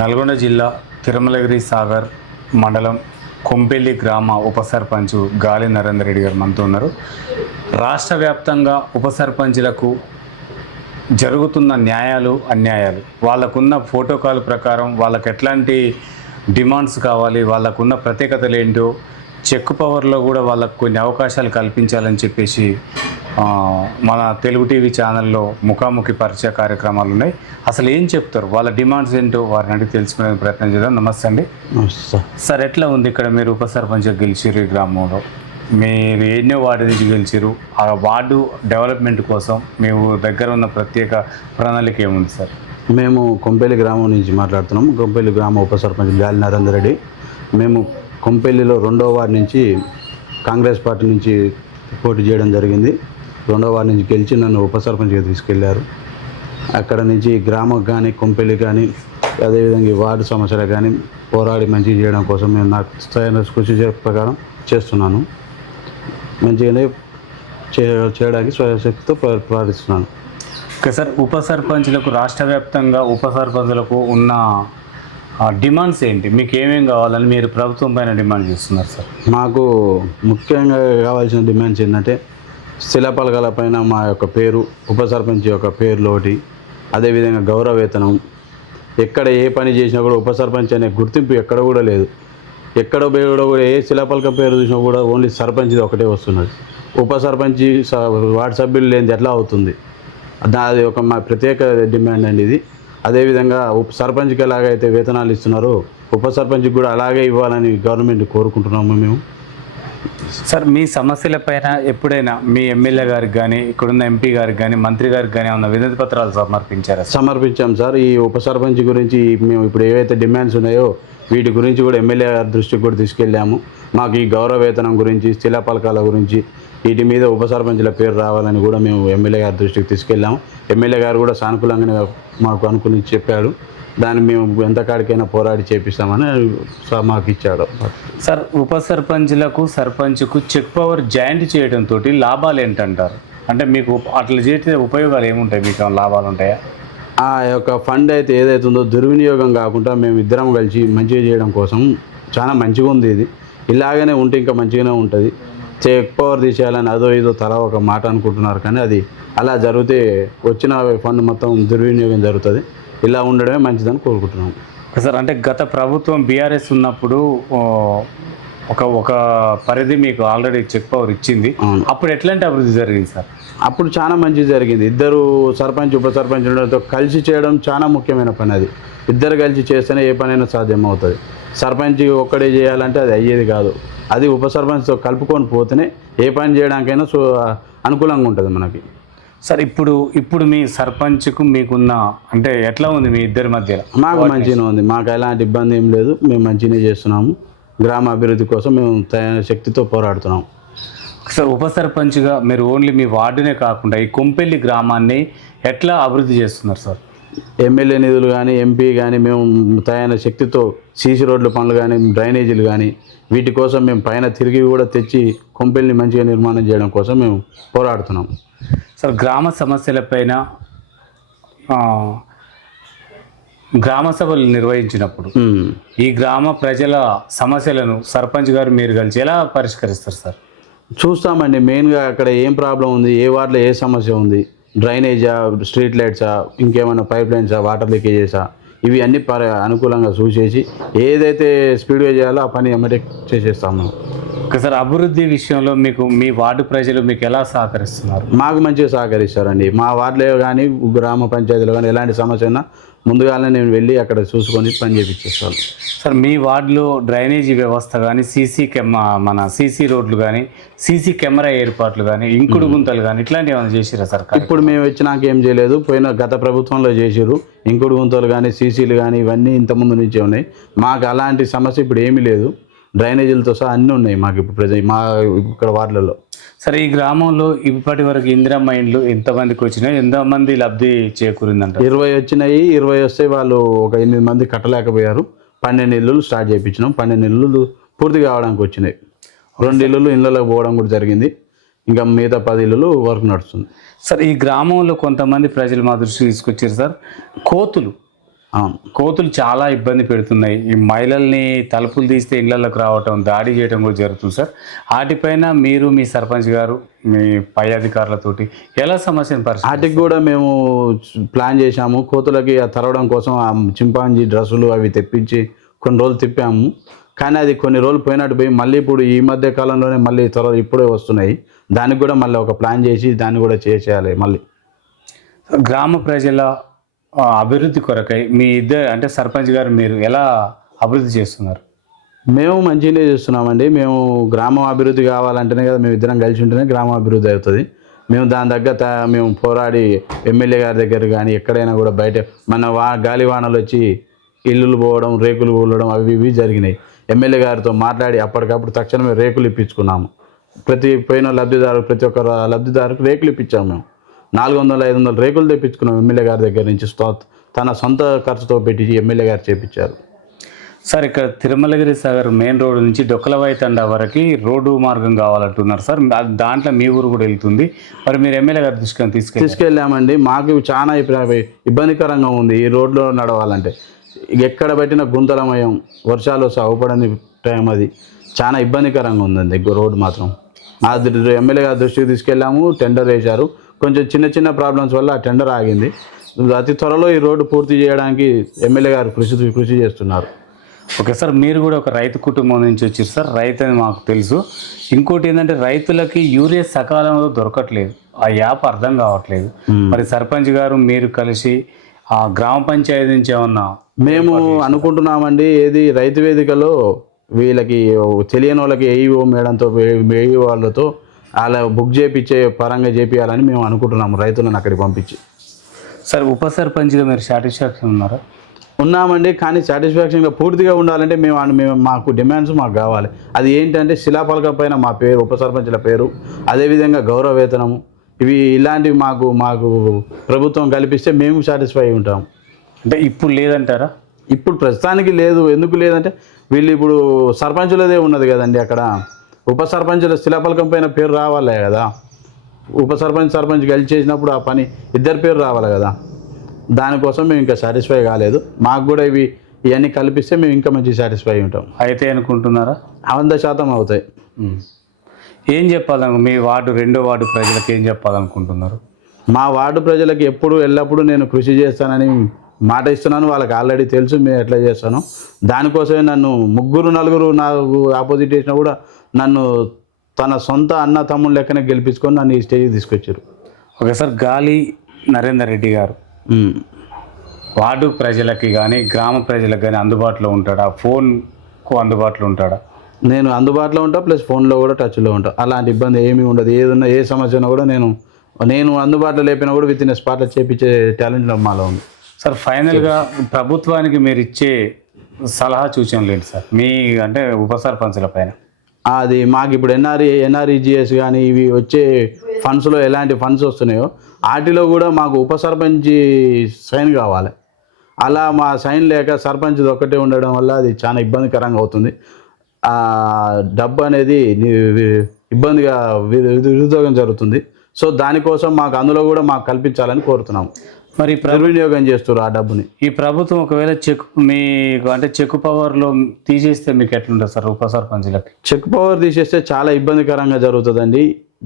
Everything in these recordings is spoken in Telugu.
నల్గొండ జిల్లా తిరుమలగిరి సాగర్ మండలం కొంపెల్లి గ్రామ ఉప సర్పంచ్ గాలి నరేందర్ రెడ్డి గారు మనతో ఉన్నారు. రాష్ట్ర వ్యాప్తంగా ఉప సర్పంచ్లకు జరుగుతున్న న్యాయాలు అన్యాయాలు, వాళ్ళకున్న ప్రోటోకాల్ ప్రకారం వాళ్ళకి ఎట్లాంటి డిమాండ్స్ కావాలి, వాళ్ళకున్న ప్రత్యేకతలు ఏంటో, చెక్ పవర్లో కూడా వాళ్ళకు కొన్ని అవకాశాలు కల్పించాలని చెప్పేసి మన తెలుగు టీవీ ఛానల్లో ముఖాముఖి పరిచయ కార్యక్రమాలు ఉన్నాయి. అసలు ఏం చెప్తారు, వాళ్ళ డిమాండ్స్ ఏంటో వారిని అడిగి తెలుసుకునే ప్రయత్నం చేద్దాం. నమస్తే అండి. సార్, ఎట్లా ఉంది ఇక్కడ మీరు ఉప సర్పంచ్గా గెలిచారు? ఈ గ్రామంలో మీరు ఎన్నో వార్డు నుంచి గెలిచారు? ఆ వార్డు డెవలప్మెంట్ కోసం మేము దగ్గర ఉన్న ప్రత్యేక ప్రణాళిక ఏముంది సార్? మేము కొంపెల్లి గ్రామం నుంచి మాట్లాడుతున్నాము. కొంపెల్లి గ్రామ ఉప సర్పంచ్ గాలి నరేందర్ రెడ్డి. మేము కొంపెల్లిలో 2వ వార్డు నుంచి కాంగ్రెస్ పార్టీ నుంచి పోటీ చేయడం జరిగింది. 2వ వార్డు నుంచి గెలిచి నన్ను ఉప సర్పంచ్గా తీసుకెళ్లారు. అక్కడ నుంచి గ్రామం కానీ కొంపెల్లి కానీ అదేవిధంగా ఈ వార్డు సమస్యలు కానీ పోరాడి మంచిగా చేయడం కోసం మేము నాకు కృషి ప్రకారం చేస్తున్నాను. మంచిగానే చేయడానికి స్వశక్తితో ప్రార్థిస్తున్నాను. ఓకే సార్, ఉప సర్పంచ్లకు రాష్ట్ర వ్యాప్తంగా ఉప సర్పంచ్లకు ఉన్న డిమాండ్స్ ఏంటి? మీకు ఏమేమి కావాలని మీరు ప్రభుత్వం పైన డిమాండ్ చేస్తున్నారు సార్? మాకు ముఖ్యంగా కావాల్సిన డిమాండ్స్ ఏంటంటే శిలాపలకాల పైన మా యొక్క పేరు, ఉప సర్పంచ్ యొక్క పేరులో ఒకటి, అదేవిధంగా గౌరవ వేతనం. ఎక్కడ ఏ పని చేసినా కూడా ఉప సర్పంచ్ అనే గుర్తింపు ఎక్కడ కూడా లేదు. ఎక్కడ కూడా ఏ శిలాపలక పేరు చూసినా కూడా ఓన్లీ సర్పంచ్ది ఒకటే వస్తున్నది. ఉప సర్పంచ్ వార్డు సభ్యులు లేనిది ఎట్లా అవుతుంది? అది ఒక మా ప్రత్యేక డిమాండ్ అండి ఇది. అదేవిధంగా ఉప సర్పంచ్కి ఎలాగైతే వేతనాలు ఇస్తున్నారో ఉప సర్పంచ్కి కూడా అలాగే ఇవ్వాలని గవర్నమెంట్ కోరుకుంటున్నాము మేము. సార్, మీ సమస్యల పైన ఎప్పుడైనా మీ ఎమ్మెల్యే గారికి కానీ, ఇక్కడున్న ఎంపీ గారికి కానీ, మంత్రి గారికి కానీ ఏమన్నా వినతి పత్రాలు సమర్పించారా? సమర్పించాం సార్. ఈ ఉప సర్పంచ్ గురించి మేము ఇప్పుడు ఏవైతే డిమాండ్స్ ఉన్నాయో వీటి గురించి కూడా ఎమ్మెల్యే గారి దృష్టికి కూడా తీసుకెళ్ళాము. మాకు ఈ గౌరవ వేతనం గురించి, శిలాపలకాల గురించి, వీటి మీద ఉప సర్పంచ్ల పేరు రావాలని కూడా మేము ఎమ్మెల్యే గారి దృష్టికి తీసుకెళ్ళాము. ఎమ్మెల్యే గారు కూడా సానుకూలంగానే మాకు అనుకుని చెప్పాడు. దాన్ని మేము ఎంతకాడికైనా పోరాడి చేపిస్తామని మాకు ఇచ్చాడు. సార్, ఉప సర్పంచ్లకు సర్పంచ్కు చెక్ పవర్ జాయింట్ చేయడంతో లాభాలు ఏంటంటారు? అంటే మీకు అట్లా చేసే ఉపయోగాలు ఏముంటాయి? మీకు లాభాలు ఉంటాయా? ఆ యొక్క ఫండ్ అయితే ఏదైతే ఉందో దుర్వినియోగం కాకుండా మేము ఇద్దరం కలిసి మంచిగా చేయడం కోసం చాలా మంచిగా ఉంది. ఇది ఇలాగనే ఉంటే ఇంకా మంచిగానే ఉంటుంది. చెక్ పవర్ తీసేయాలని అదో ఇదో తల ఒక మాట అనుకుంటున్నారు, కానీ అది అలా జరిగితే వచ్చిన ఫండ్ మొత్తం దుర్వినియోగం జరుగుతుంది. ఇలా ఉండడమే మంచిదని కోరుకుంటున్నాం. సార్, అంటే గత ప్రభుత్వం బీఆర్ఎస్ ఉన్నప్పుడు ఒక పరిధి మీకు ఆల్రెడీ చెక్ పవర్ ఇచ్చింది. అప్పుడు ఎట్లాంటి అభివృద్ధి జరిగింది సార్? అప్పుడు చాలా మంచి జరిగింది. ఇద్దరు సర్పంచ్ ఉప సర్పంచ్ ఉండడంతో కలిసి చేయడం చాలా ముఖ్యమైన పని. అది ఇద్దరు కలిసి చేస్తేనే ఏ పనైనా సాధ్యం అవుతుంది. సర్పంచ్ ఒక్కడే చేయాలంటే అది అయ్యేది కాదు. అది ఉప సర్పంచ్తో కలుపుకొని పోతేనే ఏ పని చేయడానికైనా అనుకూలంగా ఉంటుంది మనకి. సార్, ఇప్పుడు మీ సర్పంచ్కు మీకున్న అంటే ఎట్లా ఉంది మీ ఇద్దరి మధ్య? మాకు మంచిగానే ఉంది. మాకు ఎలాంటి ఇబ్బంది ఏం లేదు. మేము మంచిగానే చేస్తున్నాము. గ్రామ అభివృద్ధి కోసం మేము తగిన శక్తితో పోరాడుతున్నాము. సార్, ఉప సర్పంచ్గా మీరు ఓన్లీ మీ వార్డునే కాకుండా ఈ కొంపెల్లి గ్రామాన్ని ఎట్లా అభివృద్ధి చేస్తున్నారు సార్? ఎమ్మెల్యే నిధులు కానీ, ఎంపీ కానీ మేము తగిన శక్తితో సీసీ రోడ్ల పనులు కానీ, డ్రైనేజీలు కానీ వీటి కోసం మేము పైన తిరిగి కూడా తెచ్చి కొంపెల్లిని మంచిగా నిర్మాణం చేయడం కోసం మేము పోరాడుతున్నాం. సార్, గ్రామ సమస్యలపైన గ్రామ సభలు నిర్వహించినప్పుడు ఈ గ్రామ ప్రజల సమస్యలను సర్పంచ్ గారు మీరు కలిసి ఎలా పరిష్కరిస్తారు సార్? చూస్తామండి. మెయిన్గా అక్కడ ఏం ప్రాబ్లం ఉంది, ఏ వార్డులో ఏ సమస్య ఉంది, డ్రైనేజా, స్ట్రీట్ లైట్సా, ఇంకేమైనా పైప్ లైన్సా, వాటర్ లీకేజెసా, ఇవి అన్నీ అనుకూలంగా చూసేసి ఏదైతే స్పీడ్గా చేయాలో ఆ పని ఎమ్మటే చేసేస్తాము. సార్, అభివృద్ధి విషయంలో మీకు మీ వార్డు ప్రజలు మీకు ఎలా సహకరిస్తున్నారు? మాకు మంచిగా సహకరిస్తారండి. మా వార్డులో కానీ గ్రామ పంచాయతీలో కానీ ఎలాంటి సమస్య అయినా ముందుగానే నేను వెళ్ళి అక్కడ చూసుకొని పని చేయించేస్తాను. సార్, మీ వార్డులో డ్రైనేజీ వ్యవస్థ కానీ, సీసీ రోడ్లు కానీ, సీసీ కెమెరా ఏర్పాట్లు కానీ, ఇంకుడు గుంతలు కానీ ఇట్లాంటివి ఏమైనా చేసిరా సార్? ఇప్పుడు మేము వచ్చినాక ఏం చేయలేదు. గత ప్రభుత్వంలో చేసిరు. ఇంకుడు గుంతలు కానీ, సీసీలు కానీ ఇవన్నీ ఇంతకుముందు నుంచే ఉన్నాయి. మాకు అలాంటి సమస్య ఇప్పుడు ఏమీ లేదు. డ్రైనేజీలతో సహా అన్నీ ఉన్నాయి మాకు ఇప్పుడు మా ఇక్కడ వార్డులలో. సరే, ఈ గ్రామంలో ఇప్పటి వరకు ఇందిరమ్మ ఇండ్లు ఎంతమందికి వచ్చినాయి? ఎంతమంది లబ్ధి చేకూరిందంట? 20 వచ్చినాయి. 20 వస్తే వాళ్ళు ఒక 8 మంది కట్టలేకపోయారు. 12 ఇల్లులు స్టార్ట్ చేయించినాం. 12 ఇల్లులు పూర్తి కావడానికి వచ్చినాయి. 2 ఇల్లులు ఇళ్ళలోకి పోవడం కూడా జరిగింది. ఇంకా మిగతా 10 ఇల్లులు వర్క్ నడుస్తుంది. సార్, ఈ గ్రామంలో కొంతమంది ప్రజలు మా దృష్టికి తీసుకొచ్చారు సార్. కోతులు అవును. కోతులు చాలా ఇబ్బంది పెడుతున్నాయి. ఈ మహిళల్ని తలుపులు తీస్తే ఇళ్లలోకి రావటం, దాడి చేయడం కూడా జరుగుతుంది సార్. వాటిపైన మీరు మీ సర్పంచ్ గారు, మీ పై అధికారులతోటి ఎలా సమస్యను వాటికి కూడా మేము ప్లాన్ చేశాము. కోతులకి తరవడం కోసం ఆ చింపాంజీ డ్రెస్సులు అవి తెప్పించి కొన్ని రోజులు తిప్పాము. కానీ అది కొన్ని రోజులు పోయినట్టు పోయి మళ్ళీ ఇప్పుడు ఈ మధ్య కాలంలోనే మళ్ళీ త్వరగా ఇప్పుడే వస్తున్నాయి. దానికి కూడా మళ్ళీ ఒక ప్లాన్ చేసి దాన్ని కూడా చేసేయాలి మళ్ళీ. గ్రామ ప్రజల అభివృద్ధి కొరకై మీ ఇద్దరు అంటే సర్పంచ్ గారు మీరు ఎలా అభివృద్ధి చేస్తున్నారు? మేము మంచిగానే చేస్తున్నామండి. మేము గ్రామం అభివృద్ధి కావాలంటేనే కదా మేము ఇద్దరం కలిసి ఉంటేనే గ్రామం అభివృద్ధి అవుతుంది. మేము దాని తగ్గ మేము పోరాడి ఎమ్మెల్యే గారి దగ్గర కానీ ఎక్కడైనా కూడా బయట మన గాలివానలు వచ్చి ఇల్లులు పోవడం, రేకులు కూలడం అవి ఇవి జరిగినాయి. ఎమ్మెల్యే గారితో మాట్లాడి అప్పటికప్పుడు తక్షణమే రేకులు ఇప్పించుకున్నాము. పోయిన ప్రతి ఒక్క లబ్ధిదారుకు రేకులు ఇప్పించాము. మేము 400-500 రేకులు తెప్పించుకున్నాం ఎమ్మెల్యే గారి దగ్గర నుంచి. తన సొంత ఖర్చుతో పెట్టి ఎమ్మెల్యే గారు చేపించారు. సార్, ఇక్కడ తిరుమలగిరి సాగర్ మెయిన్ రోడ్డు నుంచి డొక్కలవాయి తండా వరకు రోడ్డు మార్గం కావాలంటున్నారు సార్. దాంట్లో మీ ఊరు కూడా వెళ్తుంది. మరి మీరు ఎమ్మెల్యే గారి దృష్టికి తీసుకెళ్ళామండి. మాకు చాలా ఇబ్బందికరంగా ఉంది ఈ రోడ్లో నడవాలంటే. ఎక్కడ పెట్టిన గుంతలమయం, వర్షాలు అవపడని టైం, అది చాలా ఇబ్బందికరంగా ఉందండి రోడ్డు మాత్రం. ఎమ్మెల్యే గారి దృష్టికి తీసుకెళ్ళాము. టెండర్ వేశారు. కొంచెం చిన్న చిన్న ప్రాబ్లమ్స్ వల్ల ఆ టెండర్ ఆగింది. అతి త్వరలో ఈ రోడ్డు పూర్తి చేయడానికి ఎమ్మెల్యే గారు కృషి చేస్తున్నారు. ఓకే సార్, మీరు కూడా ఒక రైతు కుటుంబం నుంచి వచ్చారు సార్. రైతు అని మాకు తెలుసు. ఇంకోటి ఏంటంటే రైతులకి యూరియా సకాలంలో దొరకట్లేదు. ఆ యాప్ అర్థం కావట్లేదు. మరి సర్పంచ్ గారు మీరు కలిసి ఆ గ్రామ పంచాయతీ నుంచి ఏమన్నా మేము అనుకుంటున్నామండి. ఏది రైతు వేదికలో వీళ్ళకి తెలియని వాళ్ళకి ఏఈఓ మేడంతో ఏఈఓ వాళ్ళతో అలా బుక్ చేయించే పరంగా చేపించాలని మేము అనుకుంటున్నాము, రైతులను అక్కడికి పంపించి. సార్, ఉప సర్పంచ్గా మీరు సాటిస్ఫాక్షన్ ఉన్నారా? ఉన్నామండి. కానీ సాటిస్ఫాక్షన్గా పూర్తిగా ఉండాలంటే మేము మాకు డిమాండ్స్ మాకు కావాలి. అది ఏంటంటే శిలాఫలకం పైన మా పేరు, ఉప సర్పంచ్ల పేరు, అదేవిధంగా గౌరవ వేతనము, ఇలాంటివి మాకు ప్రభుత్వం కల్పిస్తే మేము సాటిస్ఫై ఉంటాం. అంటే ఇప్పుడు లేదంటారా? ఇప్పుడు ప్రస్తుతానికి లేదు. ఎందుకు లేదంటే వీళ్ళు ఇప్పుడు సర్పంచులదే ఉన్నది కదండి. అక్కడ ఉప సర్పంచుల శిలాఫలకం పైన పేరు రావాలి కదా. ఉప సర్పంచ్ కలిసి చేసినప్పుడు ఆ పని ఇద్దరి పేరు రావాలి కదా. దానికోసం మేము ఇంకా సాటిస్ఫై కాలేదు. మాకు కూడా ఇవన్నీ కల్పిస్తే మేము ఇంకా మంచి సాటిస్ఫై ఉంటాం. అయితే అనుకుంటున్నారా? 100% అవుతాయి. ఏం చెప్పాలను మీ వార్డు, 2వ వార్డు ప్రజలకు ఏం చెప్పాలనుకుంటున్నారు? మా వార్డు ప్రజలకు ఎల్లప్పుడూ నేను కృషి చేస్తానని మాట ఇస్తున్నాను. వాళ్ళకి ఆల్రెడీ తెలుసు మేము ఎట్లా చేస్తాను. దానికోసమే నన్ను 3-4 నాకు ఆపోజిట్ చేసినా కూడా నన్ను తన సొంత అన్న తమ్ముడు లెక్కనే గెలిపించుకొని నన్ను ఈ స్టేజ్కి తీసుకొచ్చారు. ఓకే సార్, గాలి నరేందర్ రెడ్డి గారు వార్డు ప్రజలకి కానీ గ్రామ ప్రజలకు కానీ అందుబాటులో ఉంటాడా? ఫోన్కు అందుబాటులో ఉంటాడా? నేను అందుబాటులో ఉంటా, ప్లస్ ఫోన్లో కూడా టచ్లో ఉంటా. అలాంటి ఇబ్బంది ఏమీ ఉండదు. ఏదన్నా ఏ సమస్య ఉన్నా కూడా నేను అందుబాటులో లేపినా కూడా విత్ ఇన్ స్పాట్లో చేపించే టాలెంట్ మాలో ఉంది. సార్, ఫైనల్గా ప్రభుత్వానికి మీరు ఇచ్చే సలహా సూచనలు ఏంటి సార్ మీ అంటే ఉప సర్పంచుల పైన? అది మాకు ఇప్పుడు ఎన్ఆర్ఈజిఎస్ కానీ ఇవి వచ్చే ఫండ్స్లో ఎలాంటి ఫండ్స్ వస్తున్నాయో వాటిలో కూడా మాకు ఉప సర్పంచ్ సైన్ కావాలి. అలా మా సైన్ లేక సర్పంచ్ ఒక్కటే ఉండడం వల్ల అది చాలా ఇబ్బందికరంగా అవుతుంది. ఆ డబ్బు అనేది ఇబ్బందిగా వినియోగం జరుగుతుంది. సో దానికోసం మాకు అందులో కూడా మాకు కల్పించాలని కోరుతున్నాము. మరి దుర్వినియోగం చేస్తారు ఆ డబ్బుని. ఈ ప్రభుత్వం ఒకవేళ చెక్ పవర్లో తీసేస్తే మీకు ఎట్లుంటుంది సార్ ఉప సర్పంచ్లకి? చెక్ పవర్ తీసేస్తే చాలా ఇబ్బందికరంగా జరుగుతుందండి.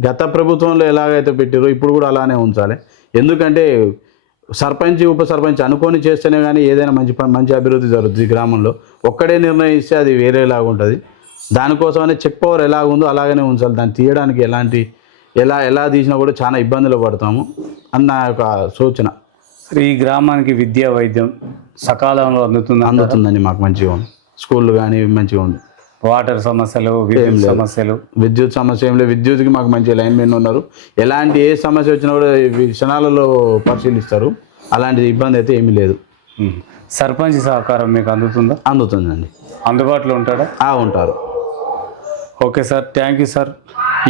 గత ప్రభుత్వంలో ఎలాగైతే పెట్టారో ఇప్పుడు కూడా అలానే ఉంచాలి. ఎందుకంటే సర్పంచ్ ఉప సర్పంచ్ అనుకొని చేస్తేనే కానీ ఏదైనా మంచి అభివృద్ధి జరుగుతుంది గ్రామంలో. ఒక్కడే నిర్ణయిస్తే అది వేరేలాగా ఉంటుంది. దానికోసమనే చెక్ పవర్ ఎలాగుందో అలాగనే ఉంచాలి. దాన్ని తీయడానికి ఎలా తీసినా కూడా చాలా ఇబ్బందులు పడతాము అన్న ఒక సూచన. ఈ గ్రామానికి విద్యా వైద్యం సకాలంలో అందుతుందండి. మాకు మంచిగా ఉంది. స్కూళ్ళు కానీ మంచిగా ఉంది. వాటర్ సమస్యలు, విద్యుత్ సమస్య ఏం లేదు. విద్యుత్కి మాకు మంచి లైన్మెన్ ఉన్నారు. ఎలాంటి ఏ సమస్య వచ్చినా కూడా క్షణాలలో పరిశీలిస్తారు. అలాంటి ఇబ్బంది అయితే ఏమీ లేదు. సర్పంచ్ సహకారం మీకు అందుతుందా? అందుతుందండి. అందుబాటులో ఉంటాడా? ఉంటారు. Okay sir, thank you sir.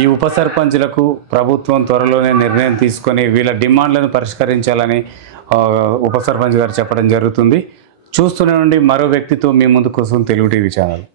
ఈ ఉప సర్పంచ్లకు ప్రభుత్వం త్వరలోనే నిర్ణయం తీసుకొని వీళ్ళ డిమాండ్లను పరిష్కరించాలని ఉప సర్పంచ్ గారు చెప్పడం జరుగుతుంది. చూస్తూనే ఉండి మరో వ్యక్తితో మీ ముందుకు వస్తుంది తెలుగు టీవీ ఛానల్.